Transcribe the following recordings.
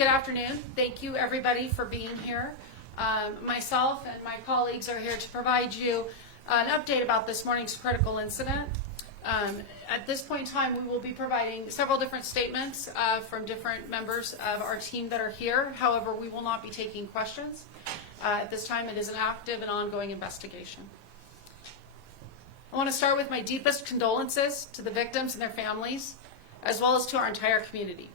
Good afternoon. Thank you everybody for being here. Myself and my colleagues are here to provide you an update about this morning's critical incident. At this point in time, we will be providing several different statements from different members of our team that are here. However, we will not be taking questions. At this time, it is an active and ongoing investigation. I want to start with my deepest condolences to the victims and their families, as well as to our entire community.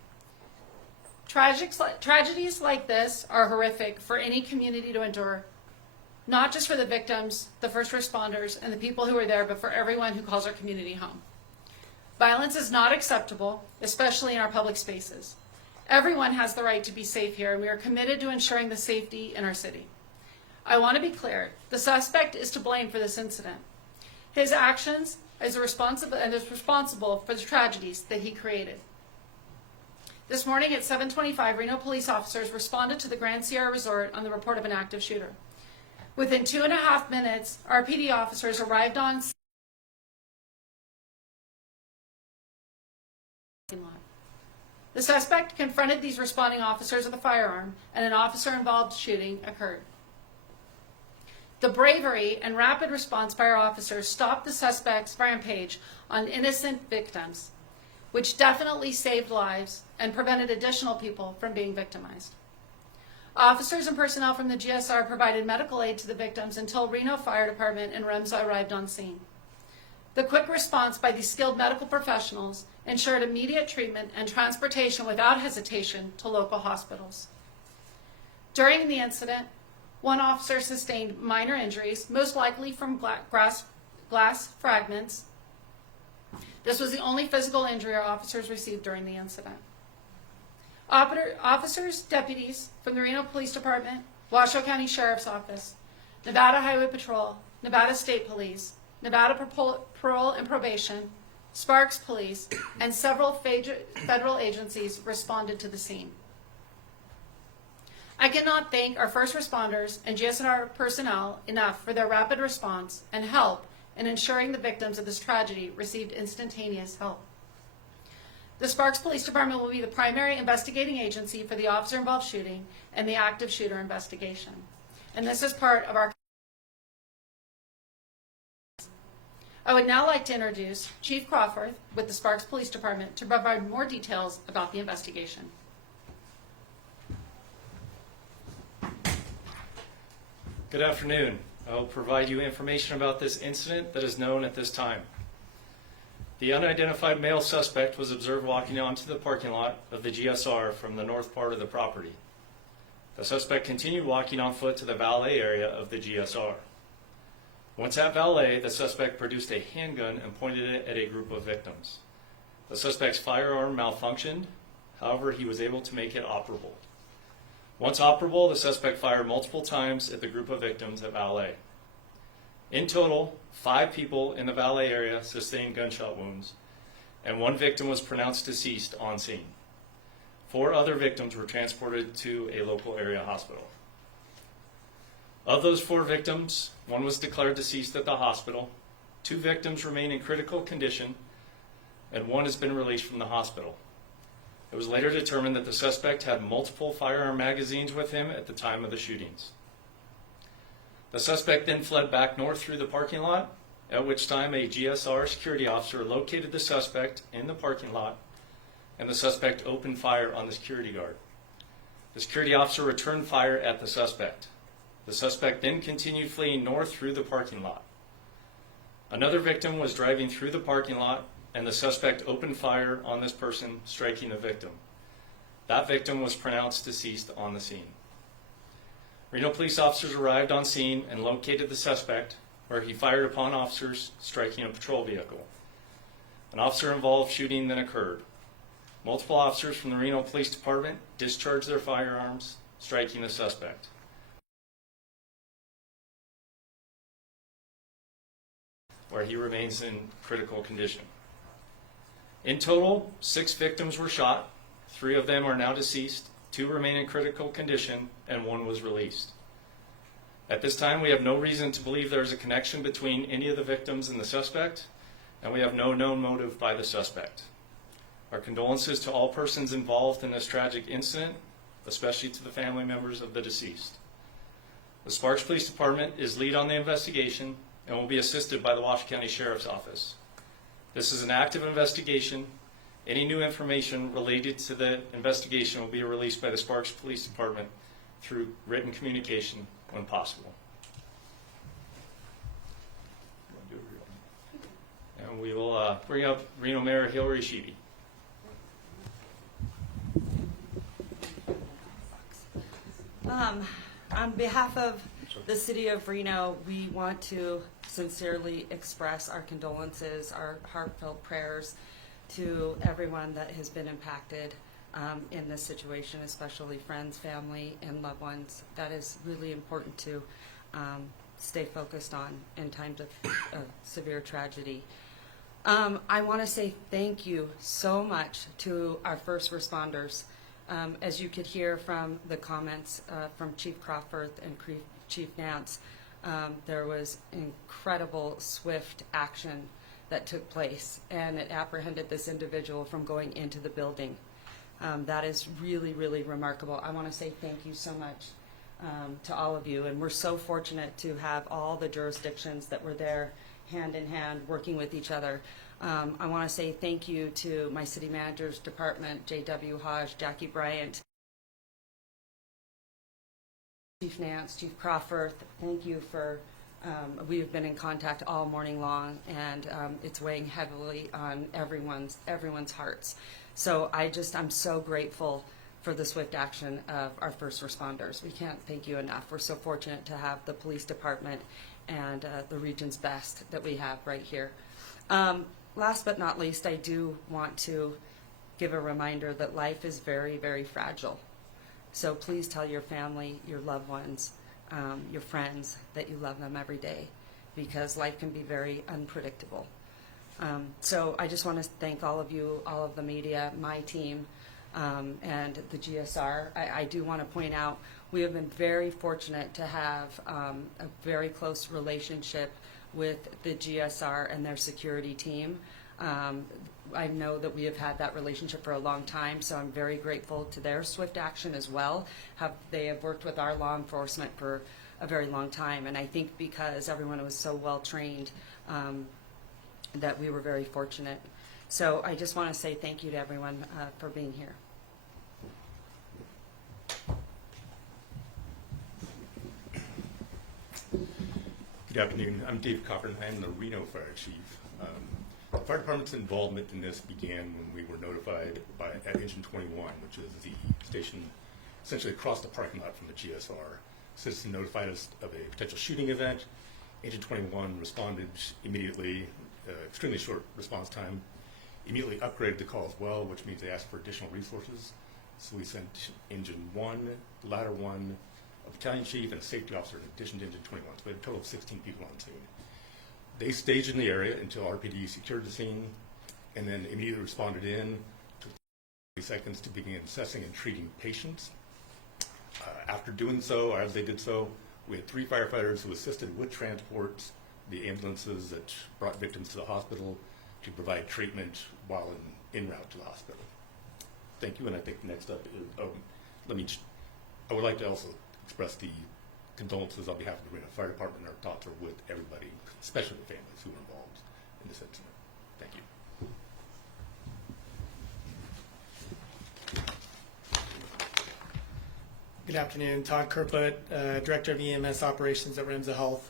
Tragedies like this are horrific for any community to endure, not just for the victims, the first responders, and the people who are there, but for everyone who calls our community home. Violence is not acceptable, especially in our public spaces. Everyone has the right to be safe here, and we are committed to ensuring the safety in our city. I want to be clear, the suspect is to blame for this incident. His actions is responsible for the tragedies that he created. This morning at 7:25, Reno police officers responded to the Grand Sierra Resort on the report of an active shooter. Within 2.5 minutes, our PD officers arrived on scene. The suspect confronted these responding officers with a firearm, and an officer-involved shooting occurred. The bravery and rapid response by our officers stopped the suspect's rampage on innocent victims, which definitely saved lives and prevented additional people from being victimized. Officers and personnel from the GSR provided medical aid to the victims until Reno Fire Department and REMSA arrived on scene. The quick response by these skilled medical professionals ensured immediate treatment and transportation without hesitation to local hospitals. During the incident, one officer sustained minor injuries, most likely from glass fragments. This was the only physical injury our officers received during the incident. Officers, deputies from the Reno Police Department, Washoe County Sheriff's Office, Nevada Highway Patrol, Nevada State Police, Nevada Parole and Probation, Sparks Police, and several federal agencies responded to the scene. I cannot thank our first responders and GSR personnel enough for their rapid response and help in ensuring the victims of this tragedy received instantaneous help. The Sparks Police Department will be the primary investigating agency for the officer-involved shooting and the active shooter investigation. And this is part of our... I would now like to introduce Chief Crawford with the Sparks Police Department to provide more details about the investigation. Good afternoon. I will provide you information about this incident that is known at this time. The unidentified male suspect was observed walking onto the parking lot of the GSR from the north part of the property. The suspect continued walking on foot to the valet area of the GSR. Once at valet, the suspect produced a handgun and pointed it at a group of victims. The suspect's firearm malfunctioned, however, he was able to make it operable. Once operable, the suspect fired multiple times at the group of victims at valet. In total, 5 people in the valet area sustained gunshot wounds, and 1 victim was pronounced deceased on scene. 4 other victims were transported to a local area hospital. Of those 4 victims, 1 was declared deceased at the hospital, 2 victims remain in critical condition, and 1 has been released from the hospital. It was later determined that the suspect had multiple firearm magazines with him at the time of the shootings. The suspect then fled back north through the parking lot, at which time a GSR security officer located the suspect in the parking lot, and the suspect opened fire on the security guard. The security officer returned fire at the suspect. The suspect then continued fleeing north through the parking lot. Another victim was driving through the parking lot, and the suspect opened fire on this person, striking the victim. That victim was pronounced deceased on the scene. Reno police officers arrived on scene and located the suspect, where he fired upon officers, striking a patrol vehicle. An officer-involved shooting then occurred. Multiple officers from the Reno Police Department discharged their firearms, striking the suspect. Where he remains in critical condition. In total, 6 victims were shot. 3 of them are now deceased, 2 remain in critical condition, and 1 was released. At this time, we have no reason to believe there is a connection between any of the victims and the suspect, and we have no known motive by the suspect. Our condolences to all persons involved in this tragic incident, especially to the family members of the deceased. The Sparks Police Department is lead on the investigation and will be assisted by the Washington County Sheriff's Office. This is an active investigation. Any new information related to the investigation will be released by the Sparks Police Department through written communication when possible. And we will bring up Reno Mayor Hillary Sheeby. On behalf of the City of Reno, we want to sincerely express our condolences, our heartfelt prayers to everyone that has been impacted in this situation, especially friends, family, and loved ones. That is really important to stay focused on in times of severe tragedy. I want to say thank you so much to our first responders. As you could hear from the comments from Chief Crawford and Chief Nance, there was incredible, swift action that took place, and it apprehended this individual from going into the building. That is really, really remarkable. I want to say thank you so much to all of you, and we're so fortunate to have all the jurisdictions that were there hand in hand working with each other. I want to say thank you to my city manager's department, J.W. Hodge, Jackie Bryant, Chief Nance, Chief Crawford. Thank you for, we've been in contact all morning long, and it's weighing heavily on everyone's hearts. So I'm so grateful for the swift action of our first responders. We can't thank you enough. We're so fortunate to have the police department and the region's best that we have right here. Last but not least, I do want to give a reminder that life is very, very fragile. So please tell your family, your loved ones, your friends that you love them every day, because life can be very unpredictable. So I just want to thank all of you, all of the media, my team, and the GSR. I do want to point out we have been very fortunate to have a very close relationship with the GSR and their security team. I know that we have had that relationship for a long time, so I'm very grateful to their swift action as well. They have worked with our law enforcement for a very long time, and I think because everyone was so well trained that we were very fortunate. So I just want to say thank you to everyone for being here. Good afternoon. I'm Dave Cochran. I'm the Reno Fire Chief. The fire department's involvement in this began when we were notified at Engine 21, which is the station essentially across the parking lot from the GSR. Citizen notified us of a potential shooting event. Engine 21 responded immediately, extremely short response time, immediately upgraded the call as well, which means they asked for additional resources. So we sent Engine 1, Ladder 1, a battalion chief, and a safety officer in addition to Engine 21. So we had a total of 16 people on scene. They staged in the area until RPD secured the scene, and then immediately responded in, took 30 seconds to begin assessing and treating patients. After doing so, or as they did so, we had 3 firefighters who assisted with transports, the ambulances that brought victims to the hospital to provide treatment while en route to the hospital. Thank you, and I think next up is, I would like to also express the condolences on behalf of the Reno Fire Department. Our thoughts are with everybody, especially the families who were involved in this incident. Thank you. Good afternoon. Todd Kerput, Director of EMS Operations at Remsa Health.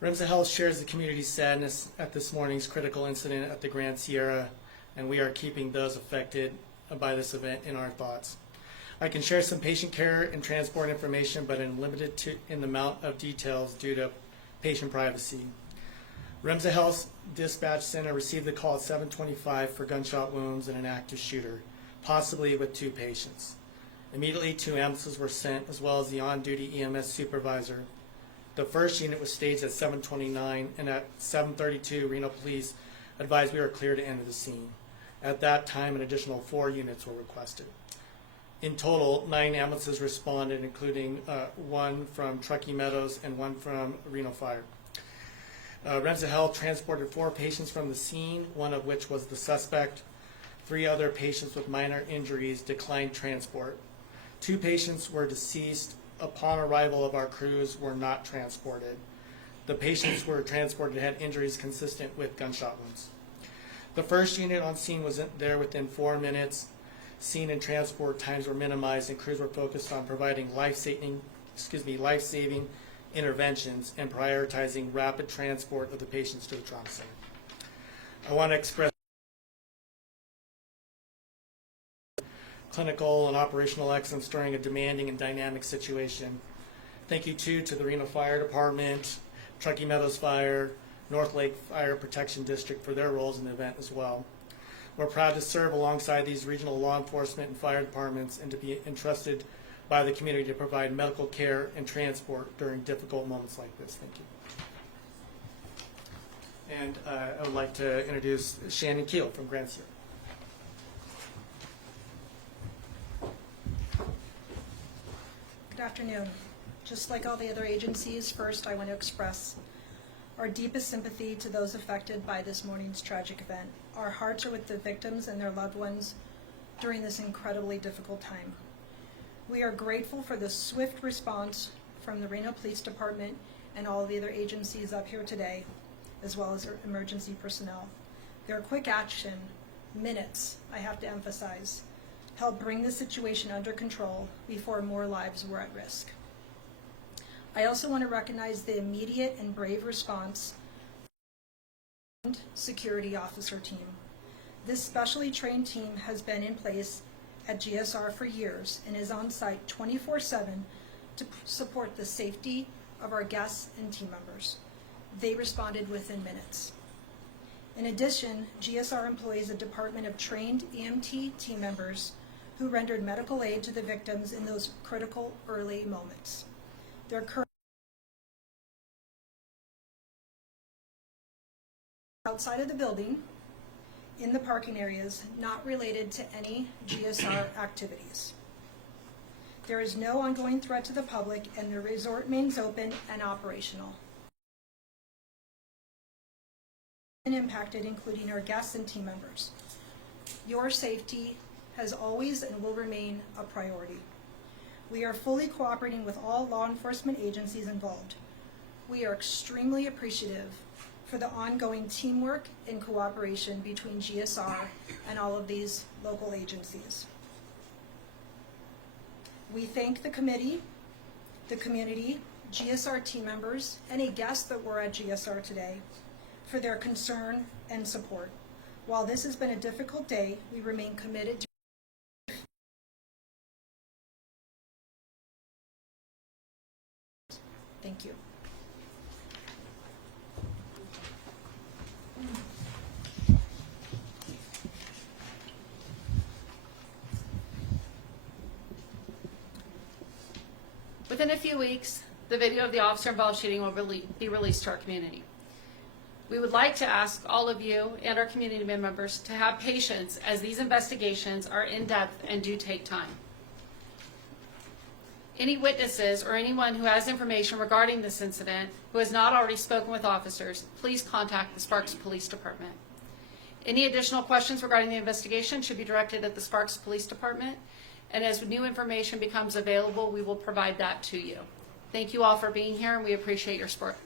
Remsa Health shares the community's sadness at this morning's critical incident at the Grand Sierra, and we are keeping those affected by this event in our thoughts. I can share some patient care and transport information, but I'm limited in the amount of details due to patient privacy. Remsa Health's dispatch center received the call at 7:25 for gunshot wounds and an active shooter, possibly with 2 patients. Immediately, 2 ambulances were sent, as well as the on-duty EMS supervisor. The first unit was staged at 7:29, and at 7:32, Reno Police advised we were clear to enter the scene. At that time, an additional 4 units were requested. In total, 9 ambulances responded, including 1 from Truckee Meadows and 1 from Reno Fire. Remsa Health transported 4 patients from the scene, 1 of which was the suspect. 3 other patients with minor injuries declined transport. 2 patients were deceased upon arrival of our crews, were not transported. The patients were transported had injuries consistent with gunshot wounds. The first unit on scene was there within 4 minutes. Scene and transport times were minimized, and crews were focused on providing life-saving interventions and prioritizing rapid transport of the patients to the trauma center. I want to express clinical and operational excellence during a demanding and dynamic situation. Thank you too to the Reno Fire Department, Truckee Meadows Fire, North Lake Fire Protection District for their roles in the event as well. We're proud to serve alongside these regional law enforcement and fire departments and to be entrusted by the community to provide medical care and transport during difficult moments like this. Thank you. And I would like to introduce Shannon Keel from Grand Sierra. Good afternoon. Just like all the other agencies, first I want to express our deepest sympathy to those affected by this morning's tragic event. Our hearts are with the victims and their loved ones during this incredibly difficult time. We are grateful for the swift response from the Reno Police Department and all of the other agencies up here today, as well as our emergency personnel. Their quick action, minutes, I have to emphasize, helped bring the situation under control before more lives were at risk. I also want to recognize the immediate and brave response and security officer team. This specially trained team has been in place at GSR for years and is on site 24/7 to support the safety of our guests and team members. They responded within minutes. In addition, GSR employs a department of trained EMT team members who rendered medical aid to the victims in those critical early moments. Their current outside of the building, in the parking areas, not related to any GSR activities. There is no ongoing threat to the public, and the resort remains open and operational. And impacted, including our guests and team members. Your safety has always and will remain a priority. We are fully cooperating with all law enforcement agencies involved. We are extremely appreciative for the ongoing teamwork and cooperation between GSR and all of these local agencies. We thank the committee, the community, GSR team members, any guests that were at GSR today for their concern and support. While this has been a difficult day, we remain committed to Thank you. Within a few weeks, the video of the officer-involved shooting will be released to our community. We would like to ask all of you and our community members to have patience as these investigations are in-depth and do take time. Any witnesses or anyone who has information regarding this incident who has not already spoken with officers, please contact the Sparks Police Department. Any additional questions regarding the investigation should be directed at the Sparks Police Department, and as new information becomes available, we will provide that to you. Thank you all for being here, and we appreciate your support.